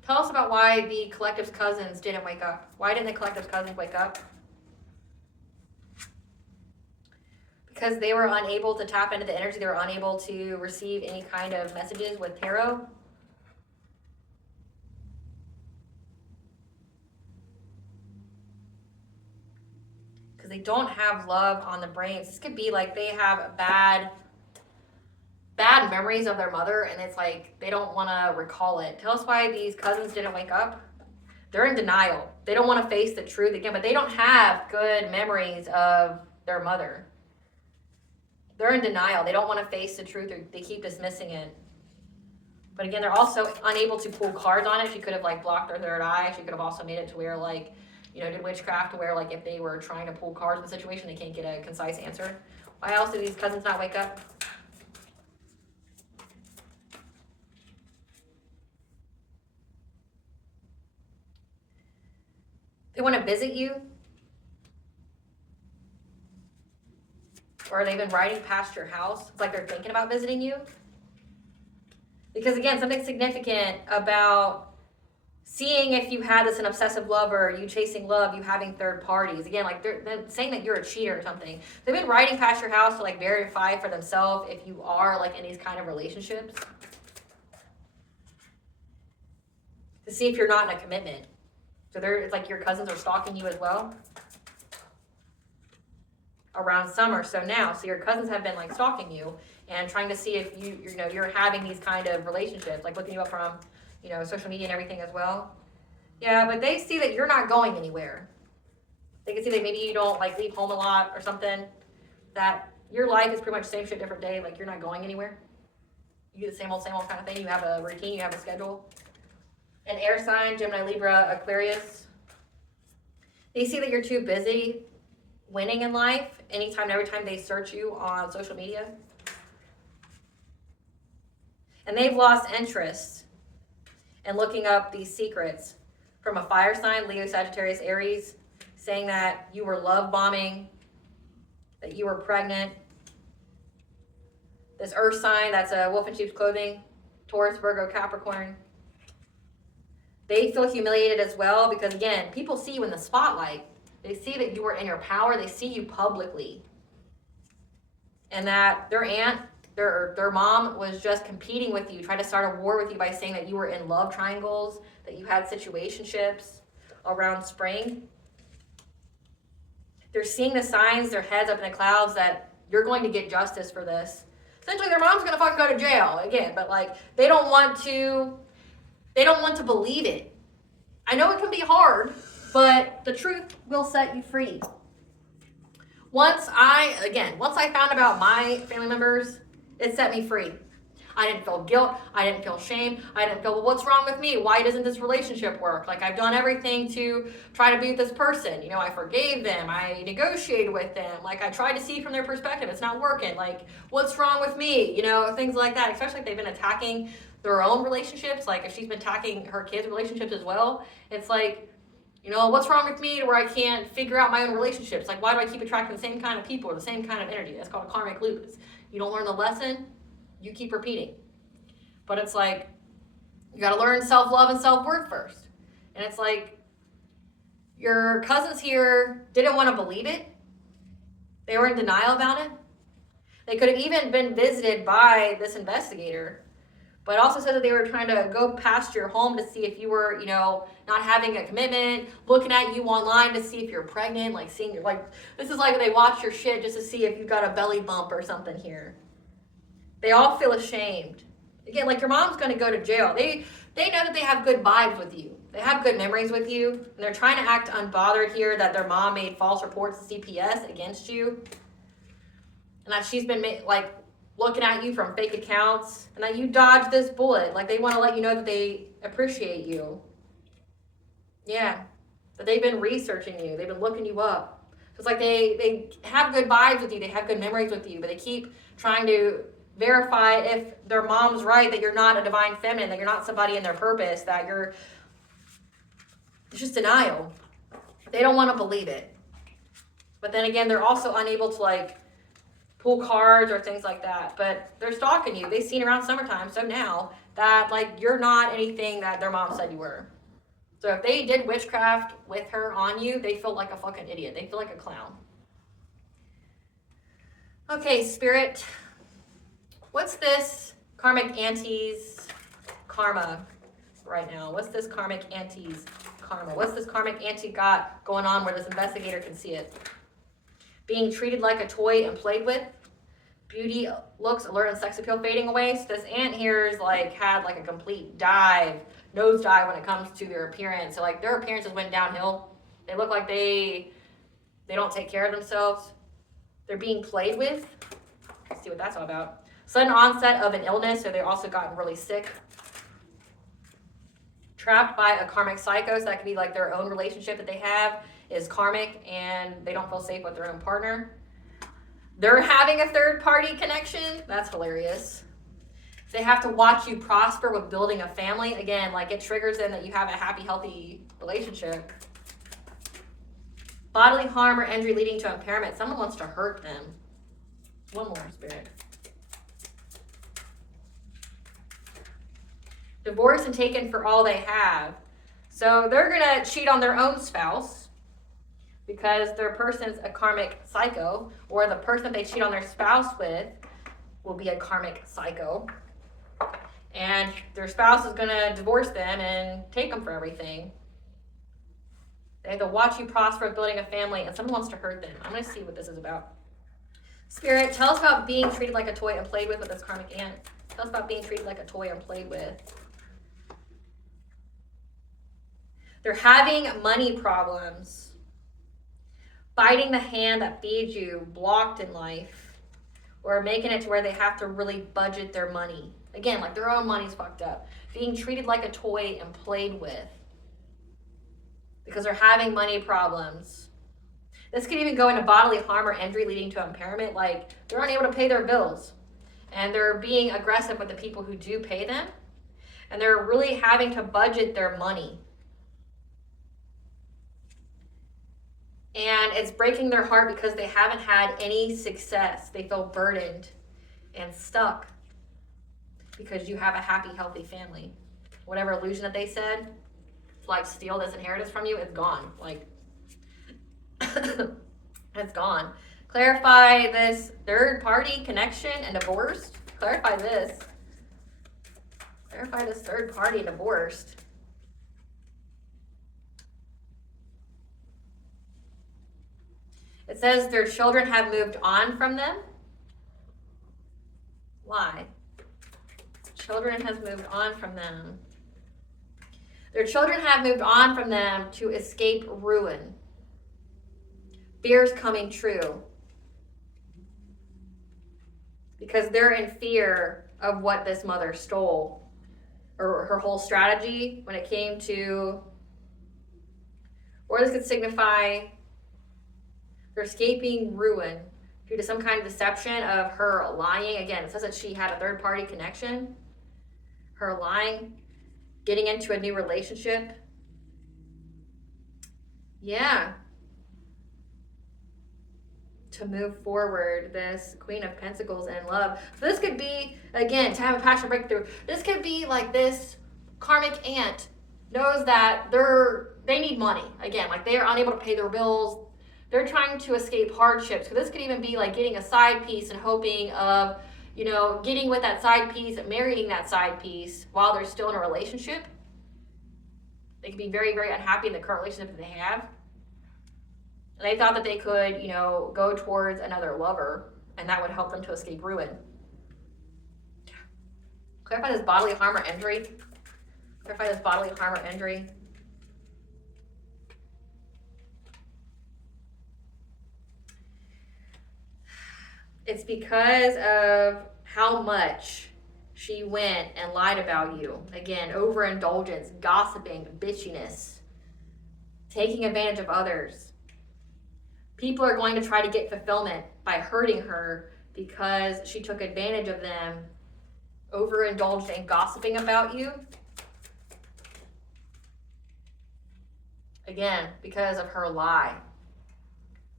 the collective's cousins didn't wake up. Why didn't the collective's cousins wake up? Because they were unable to tap into the energy. They were unable to receive any kind of messages with tarot. Because they don't have love on the brains. This could be like they have bad memories of their mother, and it's like they don't want to recall it. Tell us why these cousins didn't wake up. They're in denial. They don't want to face the truth again, but they don't have good memories of their mother. They're in denial. They don't want to face the truth. They keep dismissing it. But again, they're also unable to pull cards on it. She could have like blocked their third eye. She could have also made it to where like, you know, did witchcraft to where like if they were trying to pull cards in the situation, they can't get a concise answer. Why else do these cousins not wake up? They want to visit you. Or they've been riding past your house. It's like they're thinking about visiting you. Because again, something significant about seeing if you had this an obsessive lover, you chasing love, you having third parties. Again, like they're saying that you're a cheater or something. They've been riding past your house to like verify for themselves if you are like in these kind of relationships. To see if you're not in a commitment. So it's like your cousins are stalking you as well. Around summer, so your cousins have been like stalking you and trying to see if you're having these kind of relationships, like looking you up from, you know, social media and everything as well. Yeah, but they see that you're not going anywhere. They can see that maybe you don't like leave home a lot or something. That your life is pretty much same shit, different day. Like you're not going anywhere. You do the same old kind of thing. You have a routine. You have a schedule. An air sign, Gemini, Libra, Aquarius. They see that you're too busy winning in life anytime and every time they search you on social media. And they've lost interest in looking up these secrets from a fire sign, Leo, Sagittarius, Aries, saying that you were love bombing, that you were pregnant. This earth sign, that's a wolf in sheep's clothing, Taurus, Virgo, Capricorn. They feel humiliated as well because, again, people see you in the spotlight. They see that you are in your power. They see you publicly. And that their aunt, their mom was just competing with you, trying to start a war with you by saying that you were in love triangles, that you had situationships around spring. They're seeing the signs, their heads up in the clouds, that you're going to get justice for this. Essentially, their mom's gonna fucking go to jail again, but like they don't want to believe it. I know it can be hard, but the truth will set you free. Once I found about my family members, it set me free. I didn't feel guilt. I didn't feel shame. I didn't feel, well, what's wrong with me? Why doesn't this relationship work? Like, I've done everything to try to be with this person. You know, I forgave them. I negotiated with them. Like, I tried to see from their perspective. It's not working. Like, what's wrong with me? You know, things like that. Especially if they've been attacking their own relationships. Like, if she's been attacking her kids' relationships as well. It's like, you know, what's wrong with me to where I can't figure out my own relationships? Like, why do I keep attracting the same kind of people or the same kind of energy? That's called a karmic loop. You don't learn the lesson, you keep repeating. But it's like, you got to learn self-love and self-worth first. And it's like, your cousins here didn't want to believe it. They were in denial about it. They could have even been visited by this investigator, but also said that they were trying to go past your home to see if you were, you know, not having a commitment, looking at you online to see if you're pregnant, like seeing your, like, this is like they watch your shit just to see if you've got a belly bump or something here. They all feel ashamed. Again, like your mom's going to go to jail. They know that they have good vibes with you. They have good memories with you. And they're trying to act unbothered here that their mom made false reports to CPS against you. And that she's been, like, looking at you from fake accounts. And that you dodged this bullet. Like, they want to let you know that they appreciate you. Yeah. That they've been researching you. They've been looking you up. So it's like they have good vibes with you. They have good memories with you. But they keep trying to verify if their mom's right, that you're not a divine feminine, that you're not somebody in their purpose, that you're, it's just denial. They don't want to believe it. But then again, they're also unable to like pull cards or things like that. But they're stalking you. They've seen around summertime, so now that like you're not anything that their mom said you were. So if they did witchcraft with her on you, they feel like a fucking idiot. They feel like a clown. Okay, Spirit. What's this karmic auntie's karma right now? What's this karmic auntie's karma? What's this karmic auntie got going on where this investigator can see it? Being treated like a toy and played with. Beauty, looks, allure, and sex appeal fading away. So this aunt here is like had like a complete nose dive when it comes to their appearance. So like their appearances went downhill. They look like they don't take care of themselves. They're being played with. Let's see what that's all about. Sudden onset of an illness, so they've also gotten really sick. Trapped by a karmic psycho, so that could be like their own relationship that they have is karmic and they don't feel safe with their own partner. They're having a third party connection. That's hilarious. They have to watch you prosper with building a family. Again, like it triggers them that you have a happy, healthy relationship. Bodily harm or injury leading to impairment. Someone wants to hurt them. One more, Spirit. Divorced and taken for all they have. So they're going to cheat on their own spouse because their person's a karmic psycho, or the person they cheat on their spouse with will be a karmic psycho. And their spouse is going to divorce them and take them for everything. They have to watch you prosper building a family, and someone wants to hurt them. I'm going to see what this is about. Spirit, tell us about being treated like a toy and played with this karmic aunt. Tell us about being treated like a toy and played with. They're having money problems. Biting the hand that feeds you, blocked in life. Or making it to where they have to really budget their money. Again, like their own money's fucked up. Being treated like a toy and played with. Because they're having money problems. This could even go into bodily harm or injury leading to impairment. Like they're unable to pay their bills. And they're being aggressive with the people who do pay them. And they're really having to budget their money. And it's breaking their heart because they haven't had any success. They feel burdened and stuck because you have a happy, healthy family. Whatever illusion that they said to like steal this inheritance from you, it's gone. Like, it's gone. Clarify this third party connection and divorced. Clarify this. Clarify this third party and divorced. It says their children have moved on from them. Why? Children has moved on from them. Their children have moved on from them to escape ruin. Fear's coming true. Because they're in fear of what this mother stole. Or her whole strategy when it came to, or this could signify they're escaping ruin due to some kind of deception of her lying. Again, it says that she had a third party connection. Her lying, getting into a new relationship. Yeah. To move forward, this Queen of Pentacles and love. So this could be, again, to have a passion breakthrough. This could be like this karmic aunt knows that they need money. Again, like they are unable to pay their bills. They're trying to escape hardships. So this could even be like getting a side piece and hoping of, getting with that side piece, marrying that side piece while they're still in a relationship. They could be very, very unhappy in the current relationship that they have. And they thought that they could, go towards another lover and that would help them to escape ruin. Clarify this bodily harm or injury. Clarify this bodily harm or injury. It's because of how much she went and lied about you. Again, overindulgence, gossiping, bitchiness, taking advantage of others. People are going to try to get fulfillment by hurting her because she took advantage of them, overindulged in gossiping about you. Again, because of her lie.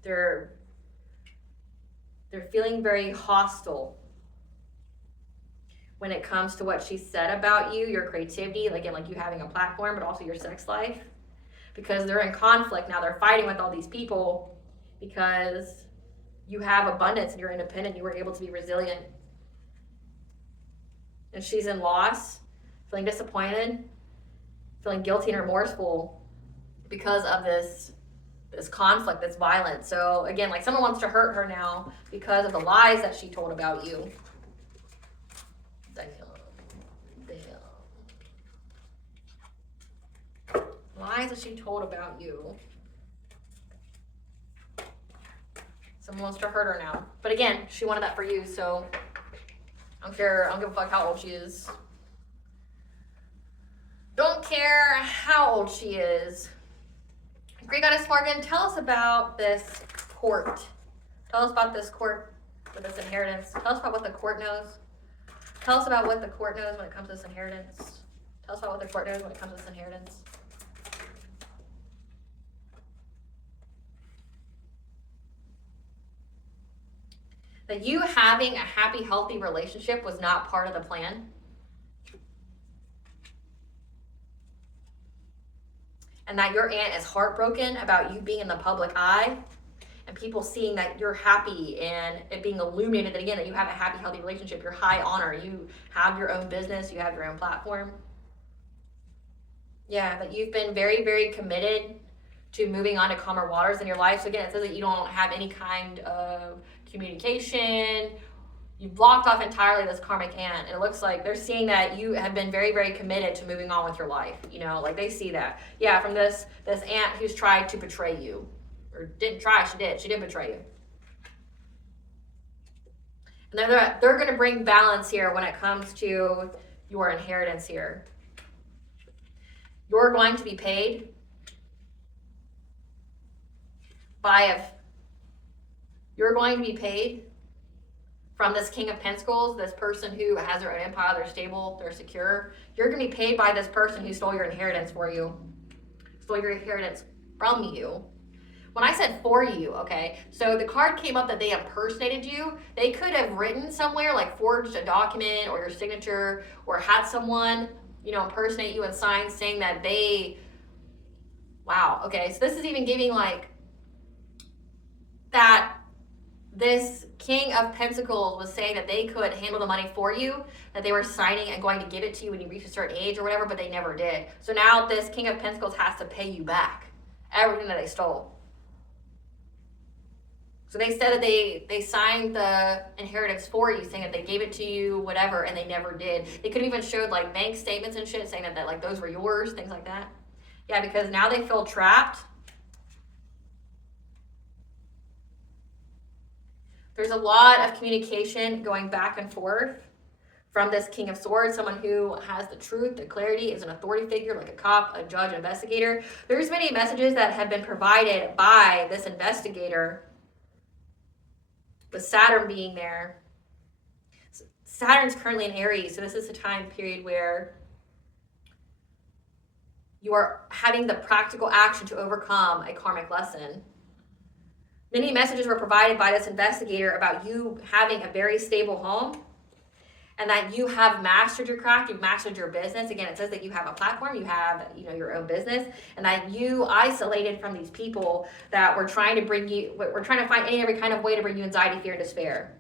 They're feeling very hostile when it comes to what she said about you, your creativity, again, like you having a platform, but also your sex life. Because they're in conflict now. They're fighting with all these people because you have abundance and you're independent. You were able to be resilient. And she's in loss, feeling disappointed, feeling guilty and remorseful because of this conflict, this violence. So again, like someone wants to hurt her now because of the lies that she told about you. Damn. Lies that she told about you. Someone wants to hurt her now. But again, she wanted that for you, so I don't care. I don't give a fuck how old she is. Don't care how old she is. Great Goddess Morgan, tell us about this court. Tell us about this court with this inheritance. Tell us about what the court knows. Tell us about what the court knows when it comes to this inheritance. Tell us about what the court knows when it comes to this inheritance. That you having a happy, healthy relationship was not part of the plan. And that your aunt is heartbroken about you being in the public eye and people seeing that you're happy and it being illuminated that, again, that you have a happy, healthy relationship, you're high honor, you have your own business, you have your own platform. Yeah, that you've been very, very committed to moving on to calmer waters in your life. So again, it says that you don't have any kind of communication. You've blocked off entirely this karmic aunt. And it looks like they're seeing that you have been very, very committed to moving on with your life. Like they see that. Yeah, from this aunt who's tried to betray you. Or didn't try, she did. She did betray you. And they're going to bring balance here when it comes to your inheritance here. You're going to be paid you're going to be paid from this King of Pentacles, this person who has their own empire, they're stable, they're secure. You're going to be paid by this person who stole your inheritance for you. Stole your inheritance from you. When I said for you, okay, so the card came up that they impersonated you. They could have written somewhere, like forged a document or your signature, or had someone, impersonate you and sign saying that wow, okay, so this is even giving like that this King of Pentacles was saying that they could handle the money for you, that they were signing and going to give it to you when you reach a certain age or whatever, but they never did. So now this King of Pentacles has to pay you back everything that they stole. So they said that they signed the inheritance for you, saying that they gave it to you, whatever, and they never did. They couldn't even show like bank statements and shit saying that like those were yours, things like that. Yeah, because now they feel trapped. There's a lot of communication going back and forth from this King of Swords, someone who has the truth, the clarity, is an authority figure like a cop, a judge, investigator. There's many messages that have been provided by this investigator, with Saturn being there. Saturn's currently in Aries, so this is a time period where you are having the practical action to overcome a karmic lesson. Many messages were provided by this investigator about you having a very stable home, and that you have mastered your craft, you've mastered your business. Again, it says that you have a platform, you have, your own business, and that you isolated from these people that were trying to find any every kind of way to bring you anxiety, fear, and despair.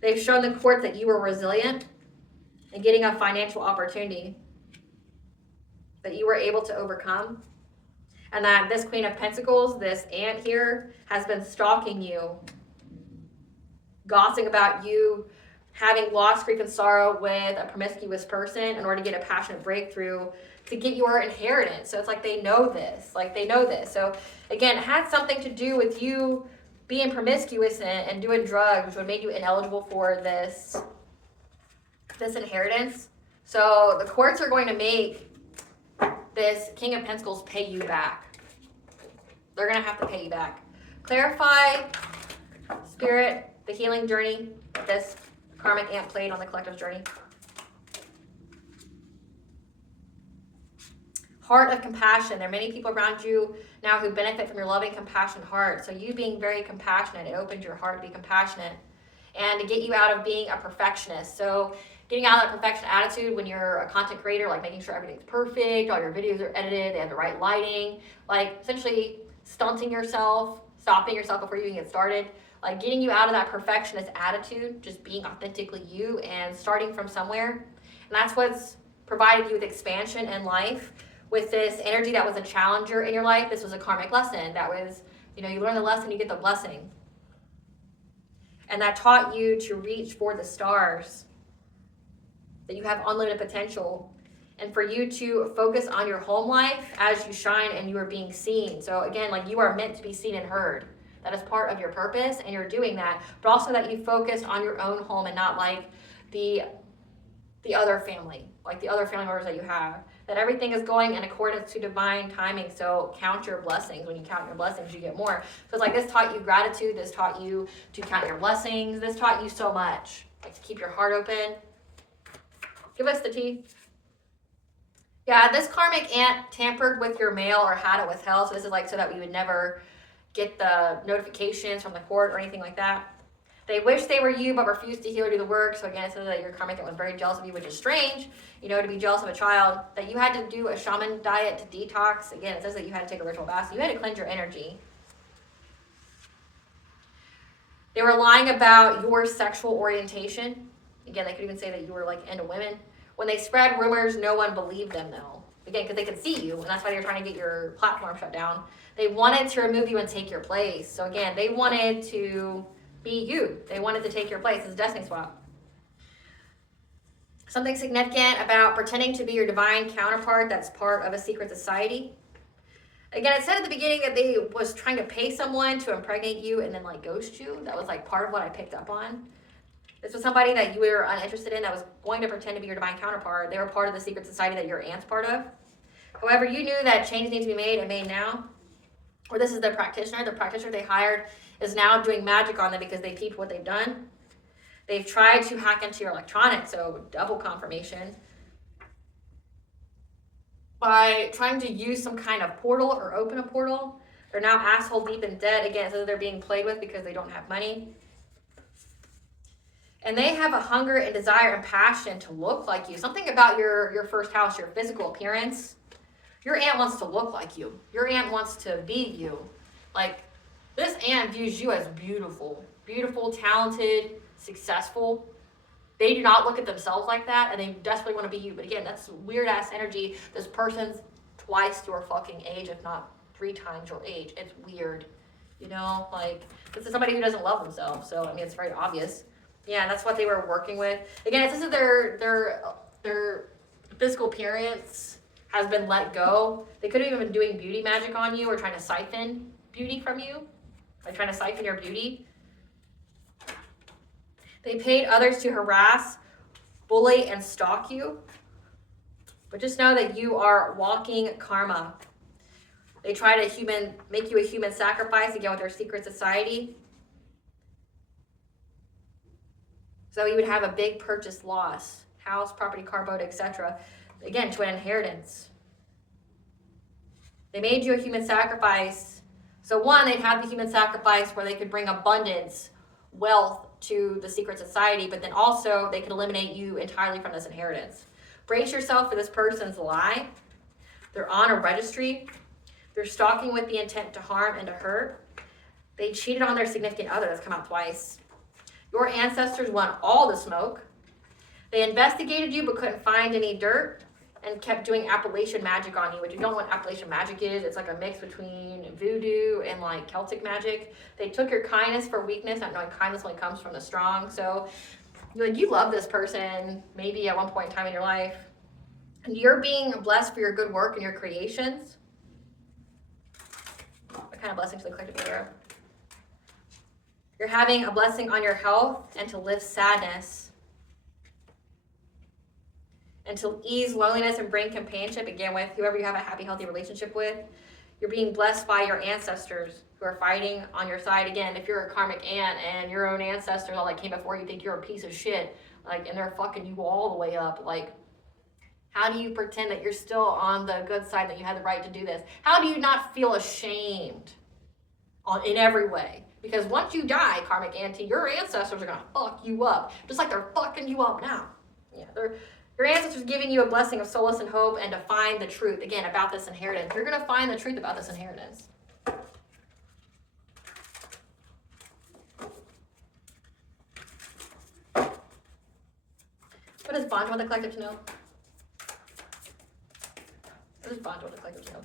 They've shown the courts that you were resilient in getting a financial opportunity that you were able to overcome, and that this Queen of Pentacles, this ant here, has been stalking you, gossiping about you, having lost grief and sorrow with a promiscuous person in order to get a passionate breakthrough to get your inheritance. So it's like they know this. So again, it had something to do with you being promiscuous and doing drugs, which would make you ineligible for this inheritance. So the courts are going to make this King of Pentacles pay you back. They're going to have to pay you back. Clarify, Spirit, the healing journey that this karmic ant played on the collective's journey. Heart of compassion. There are many people around you now who benefit from your loving, compassionate heart. So you being very compassionate, it opens your heart to be compassionate and to get you out of being a perfectionist. So getting out of that perfection attitude when you're a content creator, like making sure everything's perfect, all your videos are edited, they have the right lighting, like essentially stunting yourself, stopping yourself before you even get started. Like getting you out of that perfectionist attitude, just being authentically you and starting from somewhere. And that's what's provided you with expansion in life. With this energy that was a challenger in your life, this was a karmic lesson. That was, you learn the lesson, you get the blessing. And that taught you to reach for the stars, that you have unlimited potential, and for you to focus on your home life as you shine and you are being seen. So again, like you are meant to be seen and heard. That is part of your purpose, and you're doing that. But also that you focused on your own home and not like the other family, like the other family members that you have. That everything is going in accordance to divine timing. So count your blessings. When you count your blessings, you get more. So it's like this taught you gratitude. This taught you to count your blessings. This taught you so much. Like to keep your heart open. Give us the tea. Yeah, this karmic ant tampered with your mail or had it withheld. So this is like so that we would never get the notifications from the court or anything like that. They wish they were you but refused to heal or do the work. So again, it says that your karmic ant was very jealous of you, which is strange, to be jealous of a child. That you had to do a shaman diet to detox. Again, it says that you had to take a ritual bath. So you had to cleanse your energy. They were lying about your sexual orientation. Again, they could even say that you were like into women. When they spread rumors, no one believed them though. Again, because they could see you, and that's why they were trying to get your platform shut down. They wanted to remove you and take your place. So again, they wanted to be you. They wanted to take your place. It's a destiny swap. Something significant about pretending to be your divine counterpart that's part of a secret society. Again, it said at the beginning that they was trying to pay someone to impregnate you and then like ghost you. That was like part of what I picked up on. This was somebody that you were uninterested in that was going to pretend to be your divine counterpart. They were part of the secret society that your aunt's part of. However, you knew that changes need to be made and made now. Or this is the practitioner. The practitioner they hired is now doing magic on them because they peeped what they've done. They've tried to hack into your electronics, so double confirmation. By trying to use some kind of portal or open a portal. They're now asshole deep in debt. Again, so they're being played with because they don't have money. And they have a hunger and desire and passion to look like you. Something about your first house, your physical appearance. Your aunt wants to look like you. Your aunt wants to be you. Like, this aunt views you as beautiful. Beautiful, talented, successful. They do not look at themselves like that, and they desperately want to be you. But again, that's weird-ass energy. This person's twice your fucking age, if not 3 times your age. It's weird. You know, like, this is somebody who doesn't love themselves. So, I mean, it's very obvious. Yeah, that's what they were working with. Again, it's just that their physical appearance has been let go. They could have even been doing beauty magic on you or trying to siphon beauty from you. Like trying to siphon your beauty. They paid others to harass, bully, and stalk you. But just know that you are walking karma. They try to make you a human sacrifice, again, with their secret society. So you would have a big purchase loss. House, property, car, boat, etc. Again, to an inheritance. They made you a human sacrifice. So one, they'd have the human sacrifice where they could bring abundance, wealth to the secret society, but then also they could eliminate you entirely from this inheritance. Brace yourself for this person's lie. They're on a registry. They're stalking with the intent to harm and to hurt. They cheated on their significant other. That's come out twice. Your ancestors want all the smoke. They investigated you but couldn't find any dirt and kept doing Appalachian magic on you, which you don't know what Appalachian magic is. It's like a mix between voodoo and like Celtic magic. They took your kindness for weakness, not knowing kindness only comes from the strong. So you love this person maybe at one point in time in your life. And you're being blessed for your good work and your creations. What kind of blessing to the collective here? You're having a blessing on your health and to lift sadness. And to ease loneliness and bring companionship, again, with whoever you have a happy, healthy relationship with. You're being blessed by your ancestors who are fighting on your side. Again, if you're a karmic aunt and your own ancestors all that came before you think you're a piece of shit, like, and they're fucking you all the way up, like, how do you pretend that you're still on the good side, that you have the right to do this? How do you not feel ashamed in every way? Because once you die, karmic auntie, your ancestors are going to fuck you up, just like they're fucking you up now. Yeah, your ancestors giving you a blessing of solace and hope and to find the truth, again, about this inheritance. You're going to find the truth about this inheritance. What does Bond want the collective to know? What does Bond want the collective to know?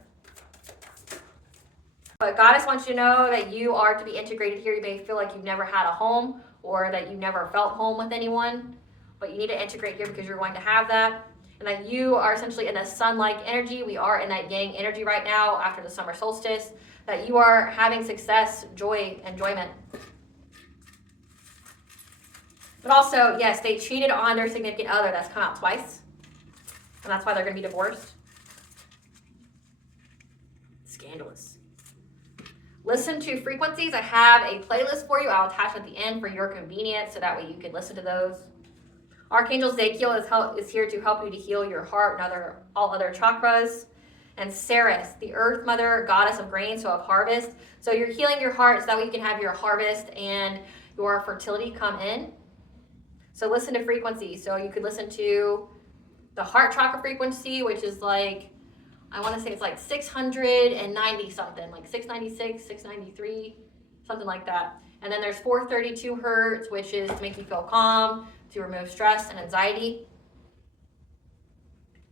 But Goddess wants you to know that you are to be integrated here. You may feel like you've never had a home or that you've never felt home with anyone, but you need to integrate here because you're going to have that. And that you are essentially in the sun-like energy. We are in that yang energy right now after the summer solstice. That you are having success, joy, enjoyment. But also, yes, they cheated on their significant other. That's come out twice. And that's why they're going to be divorced. Scandalous. Listen to frequencies. I have a playlist for you. I'll attach at the end for your convenience so that way you can listen to those. Archangel Zakiel is here to help you to heal your heart and all other chakras. And Ceres, the earth mother, goddess of grain, so of harvest. So you're healing your heart so that way you can have your harvest and your fertility come in. So listen to frequencies. So you could listen to the heart chakra frequency, which is like, I want to say it's like 690 something, like 696, 693, something like that. And then there's 432 hertz, which is to make you feel calm, to remove stress and anxiety.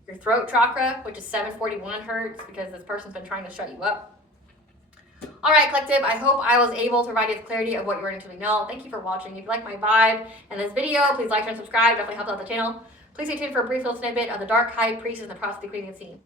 Your throat chakra, which is 741 hertz, because this person's been trying to shut you up. All right, collective, I hope I was able to provide you with clarity of what you're going to know. Thank you for watching. If you like my vibe and this video, please like, share, and subscribe. Definitely helps out the channel. Please stay tuned for a brief little snippet of the Dark High Priestess and the Process of the Creating Scene.